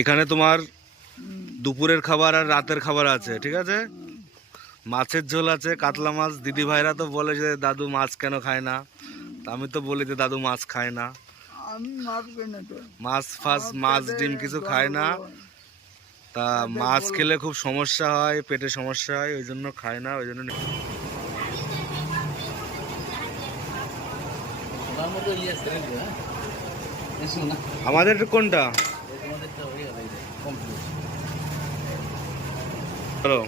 এখানে তোমার দুপুরের খাবার আর রাতের খাবার আছে ঠিক আছে? মাছের ঝোল আছে কাতলা মাছ। দিদি ভাইরা তো বলে যে দাদু মাছ কেন খায় না? তা আমি তো বলি যে দাদু মাছ খায় না। মাছ কিনে মাছ ফাছ মাছ ডিম কিছু খায় না। তা মাছ খেলে খুব সমস্যা হয় পেটে সমস্যা হয় ওই জন্য খায় না ওই জন্য আমাদের কোনটা? চলো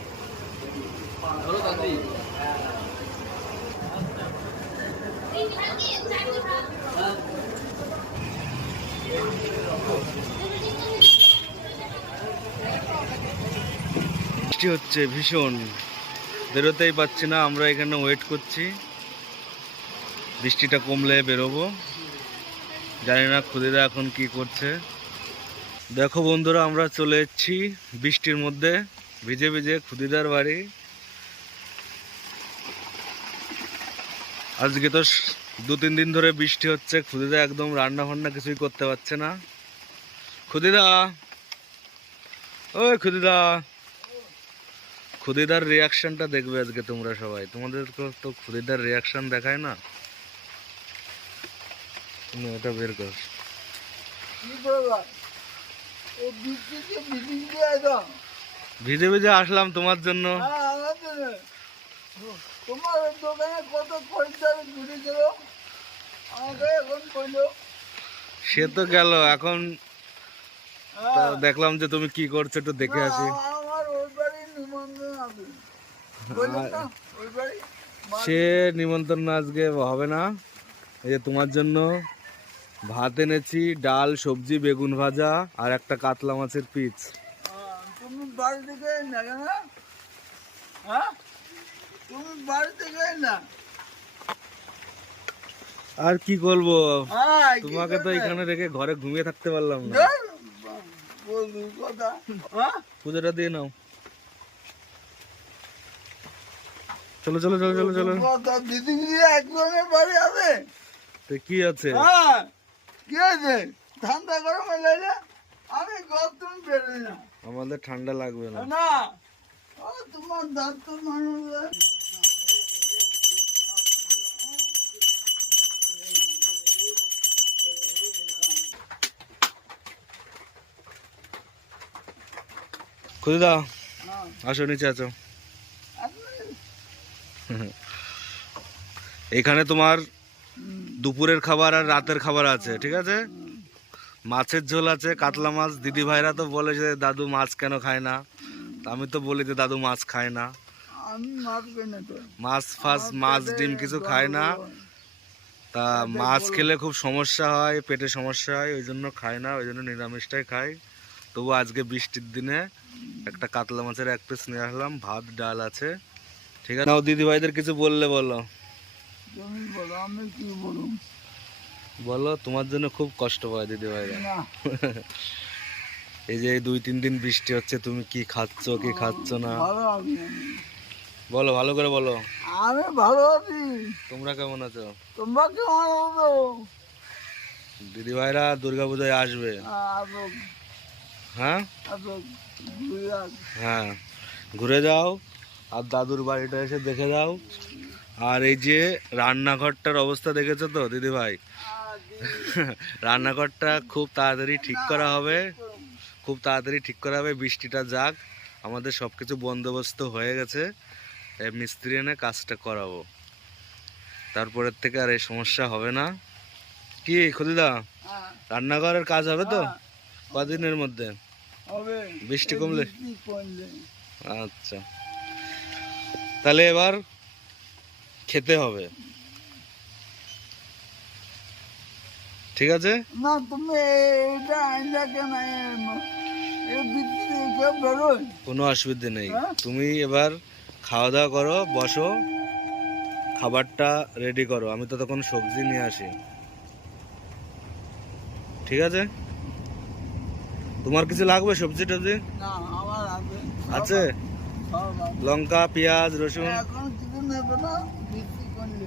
বৃষ্টি হচ্ছে, ভীষণ। বেরোতেই পাচ্ছি না, আমরা এখানে ওয়েট করছি। বৃষ্টিটা কমলে বেরোবো। জানি না খুদিরা এখন কি করছে। দেখো বন্ধুরা, আমরা চলে এসেছি বৃষ্টির মধ্যে। ভিজে ভিজে খুদিদার বাড়ি। আজকে তো দু তিন দিন ধরে বৃষ্টি হচ্ছে, খুদিদা একদম রান্না ফান্না কিছুই করতে পারছে না। খুদিদা, ওই খুদিদা। খুদিদার রিয়াকশনটা দেখবে আজকে তোমরা সবাই। তোমাদের তো খুদিদার রিয়াকশন দেখায় না? এটা বের কর। কি ভিজে ভিজে আসলাম তোমার জন্য। সে তো গেল, এখন দেখলাম যে তুমি কি করছ একটু দেখে আসি। সে নিমন্ত্রণ আজকে হবে না। এই যে তোমার জন্য ভাত এনেছি, ডাল, সবজি, বেগুন ভাজা আর একটা কাতলা মাছের তুমি বাড়ি থেকে না কেন? হ্যাঁ? তুমি বাড়ি থেকে না? আর কি করব তোমাকে তো এখানে রেখে ঘরে ঘুমিয়ে থাকতে পারলাম না। হ্যাঁ? পুজোটা দিয়ে নাও। চলো চলো চলো চলো চলো। বাড়ি আছে। তো কি আছে? হ্যাঁ কি আছে ঠান্ডা গরমে আমি ঘর তুমি বেরোই না। আমাদের ঠান্ডা লাগবে না। না। ও তোমার দাঁত তো মানুষ খুঁজে দাও আসো নিচে আছো এখানে তোমার দুপুরের খাবার আর রাতের খাবার আছে ঠিক আছে? মাছের ঝোল আছে কাতলা মাছ। দিদি ভাইরা তো বলে যে দাদু মাছ কেন খায় না? আমি তো বলি যে দাদু মাছ খায় না। মাছ ফাছ মাছ ডিম কিছু খায় না। তা মাছ খেলে খুব সমস্যা হয় পেটে সমস্যা হয় ওই জন্য খায় না ওই জন্য নিরামিষটাই খায়। তবু আজকে বৃষ্টির দিনে একটা কাতলা মাছের এক পিস নিয়ে আসলাম ভাত ডাল আছে। ঠিক আছে? নাও দিদি ভাইদের কিছু বললে বলো। আমি কি বলো তোমার জন্য খুব কষ্ট পায় দিদি ভাইরা এই যে দুই তিন দিন বৃষ্টি হচ্ছে তুমি কি খাচ্ছ কি খাচ্ছ না। বলো ভালো করে বলো। আমি ভালো আছি। তোমরা কেমন আছো? তোমরা কেমন আছো? দিদি ভাইরা দুর্গাপূজায় আসবে। আসো। হ্যাঁ? হ্যাঁ। ঘুরে যাও আর দাদুর বাড়িটা এসে দেখে যাও। আর এই যে রান্নাঘরটার অবস্থা দেখেছ তো দিদি ভাই রান্নাঘরটা খুব তাড়াতাড়ি ঠিক করা হবে। খুব তাড়াতাড়ি ঠিক করা হবে বৃষ্টিটা যাক। আমাদের সব কিছু বন্দোবস্ত হয়ে গেছে। মিস্ত্রি এনে কাজটা করাবো। তারপরের থেকে আর এই সমস্যা হবে না। কি খুদিদা হ্যাঁ, রান্নাঘরের কাজ হবে তো? হ্যাঁ, কদিনের মধ্যে? বৃষ্টি কমলে। আচ্ছা। তাহলে এবার খেতে হবে। ঠিক আছে? না তুমি এটা আইনটা কেন কোনো অসুবিধে নেই। হ্যাঁ? তুমি এবার খাওয়া দাওয়া করো বসো খাবারটা রেডি করো। আমি তো তখন সবজি নিয়ে আসি। ঠিক আছে? তোমার কিছু লাগবে সবজি টবজি? না আমার আছে। লঙ্কা পেঁয়াজ রসুন এখন কিছু নেবে না বৃষ্টি করলে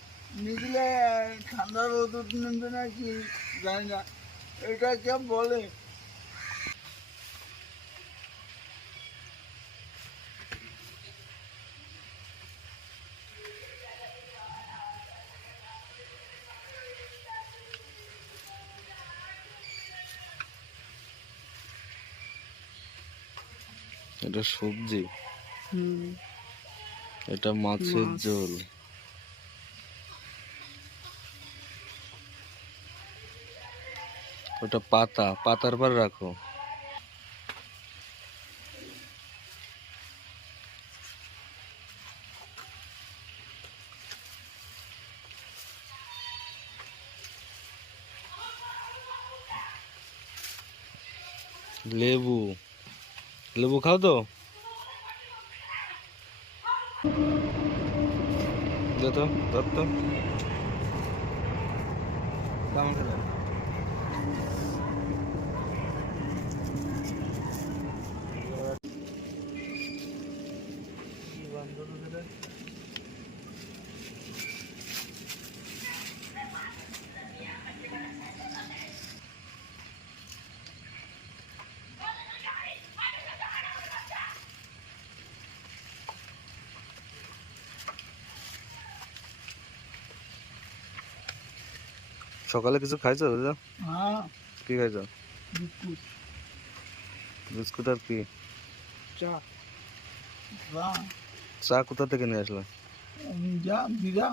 নিকলে ঠান্ডা রোদ নেবে না কি জানি না। এটা কে বলে? এটা সবজি? এটা মাছের মাছ। ঝোল। ওটা পাতা, পাতার পর রাখো। লেবু। লেবু খাও তো? দে তো, ধর তো। কেমন খেলে সকালে কিছু খাইছো দাদা? হ্যাঁ কি খাইছো? বিস্কুট। বিস্কুট আর কি? চা। চা। কোথা থেকে নিয়ে আসলে? যা দিদা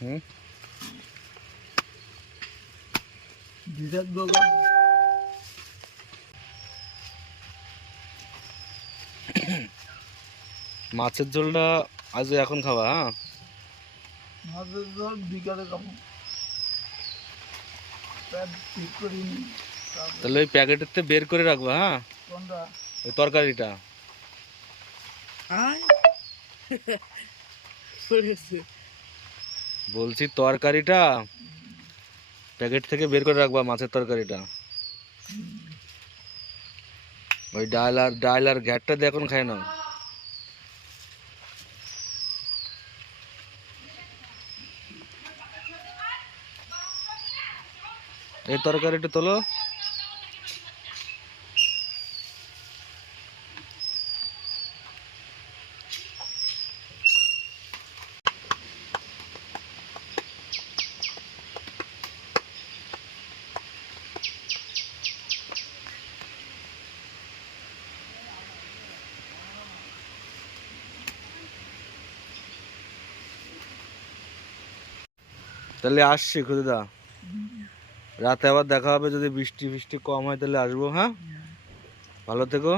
হুম? দিদার দোকান মাছের ঝোলটা আজ এখন খাওয়া হ্যাঁ? মাছের ঝোল বিকালে খাব প্যাট ঠিক করিনি তারপর তাহলে ওই প্যাকেটের থেকে বের করে রাখব হ্যাঁ? ওই তরকারিটা। বলছি তরকারিটা প্যাকেট থেকে বের করে রাখবা মাছের তরকারিটা। ওই ডাল আর ডাল আর ঘ্যাটটা দিয়ে এখন খায় না এই তরকারিটা তোলো। তাহলে আসছি খুদিদা রাতে আবার দেখা হবে যদি বৃষ্টি ফিষ্টি কম হয় তাহলে আসব হ্যাঁ? ভালো থেকো।